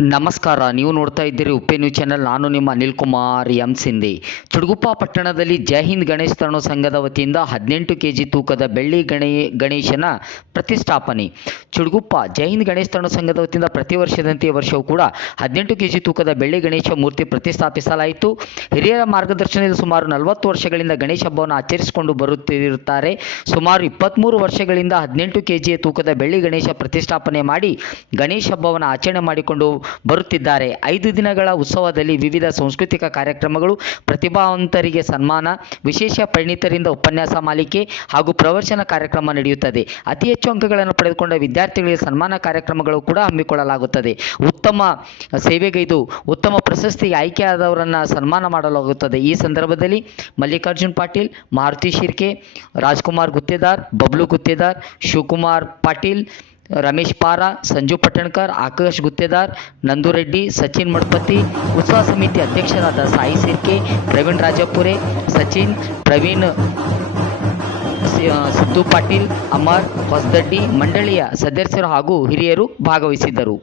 ನಮಸ್ಕಾರ. ನೀವು ನೋಡ್ತಾ ಇದ್ದೀರಿ ಉಪ್ಪೆ ನ್ಯೂಸ್ ಚಾನೆಲ್. ನಾನು ನಿಮ್ಮ ಅನಿಲ್ ಕುಮಾರ್, ಎಂ ಸಿಂಧಿ. ಚುಡುಗುಪ್ಪ ಪಟ್ಟಣದಲ್ಲಿ ಜೈ ಹಿಂದ್ ಗಣೇಶ್ ತರುಣ ಸಂಘದ ವತಿಯಿಂದ ಹದಿನೆಂಟು ಕೆಜಿ ತೂಕದ ಬೆಳ್ಳಿ ಗಣೇ, ಗಣೇಶನ ಪ್ರತಿಷ್ಠಾಪನೆ. ಚುಡುಗುಪ್ಪ ಜೈ ಹಿಂದ್ ಗಣೇಶ್ ತರಣ ಸಂಘದ ವತಿಯಿಂದ ಪ್ರತಿ ವರ್ಷದಂತೆ ವರ್ಷವೂ ಕೂಡ ಹದಿನೆಂಟು ಕೆಜಿ ತೂಕದ ಬೆಳ್ಳಿ ಗಣೇಶ ಮೂರ್ತಿ ಪ್ರತಿಷ್ಠಾಪಿಸಲಾಯಿತು. ಹಿರಿಯರ ಮಾರ್ಗದರ್ಶನದಲ್ಲಿ ಸುಮಾರು ನಲವತ್ತು ವರ್ಷಗಳಿಂದ ಗಣೇಶ ಹಬ್ಬವನ್ನು ಆಚರಿಸಿಕೊಂಡು ಬರುತ್ತಿರುತ್ತಾರೆ. ಸುಮಾರು ಇಪ್ಪತ್ತ್ಮೂರು ವರ್ಷಗಳಿಂದ ಹದಿನೆಂಟು ಕೆ ಜಿಯ ತೂಕದ ಬೆಳ್ಳಿ ಗಣೇಶ ಪ್ರತಿಷ್ಠಾಪನೆ ಮಾಡಿ ಗಣೇಶ ಹಬ್ಬವನ್ನು ಆಚರಣೆ ಮಾಡಿಕೊಂಡು ಬರುತ್ತಿದ್ದಾರೆ. ಐದು ದಿನಗಳ ಉತ್ಸವದಲ್ಲಿ ವಿವಿಧ ಸಾಂಸ್ಕೃತಿಕ ಕಾರ್ಯಕ್ರಮಗಳು, ಪ್ರತಿಭಾವಂತರಿಗೆ ಸನ್ಮಾನ, ವಿಶೇಷ ಪರಿಣಿತರಿಂದ ಉಪನ್ಯಾಸ ಮಾಲಿಕೆ ಹಾಗೂ ಪ್ರವಚನ ಕಾರ್ಯಕ್ರಮ ನಡೆಯುತ್ತದೆ. ಅತಿ ಹೆಚ್ಚು ಅಂಕಗಳನ್ನು ಪಡೆದುಕೊಂಡ ವಿದ್ಯಾರ್ಥಿಗಳಿಗೆ ಸನ್ಮಾನ ಕಾರ್ಯಕ್ರಮಗಳು ಕೂಡ ಹಮ್ಮಿಕೊಳ್ಳಲಾಗುತ್ತದೆ. ಉತ್ತಮ ಸೇವೆಗೈದು ಉತ್ತಮ ಪ್ರಶಸ್ತಿಗೆ ಆಯ್ಕೆಯಾದವರನ್ನು ಸನ್ಮಾನ ಮಾಡಲಾಗುತ್ತದೆ. ಈ ಸಂದರ್ಭದಲ್ಲಿ ಮಲ್ಲಿಕಾರ್ಜುನ್ ಪಾಟೀಲ್, ಮಾರುತಿ ಶಿರ್ಕೆ, ರಾಜ್ಕುಮಾರ್ ಗುತ್ತೇದಾರ್, ಬಬ್ಲು ಗುತ್ತೇದಾರ್, ಶಿವಕುಮಾರ್ ಪಾಟೀಲ್ ರಮೇಶ್ ಪಾರ, ಸಂಜು ಪಟ್ಟಣಕರ್, ಆಕಾಶ್ ಗುತ್ತೇದಾರ್ ನಂದುರೆಡ್ಡಿ ಸಚಿನ್ ಮಡ್ಪತಿ, ಉತ್ಸವ ಸಮಿತಿ ಅಧ್ಯಕ್ಷರಾದ ಸಾಯಿ ಸಿರ್ಕೆ, ಪ್ರವೀಣ್ ರಾಜಪುರೆ, ಸಚಿನ್, ಪ್ರವೀಣ್ ಸಿದ್ದು ಪಾಟೀಲ್, ಅಮರ್ ಹೊಸದಡ್ಡಿ, ಮಂಡಳಿಯ ಸದಸ್ಯರು ಹಾಗೂ ಹಿರಿಯರು ಭಾಗವಹಿಸಿದ್ದರು.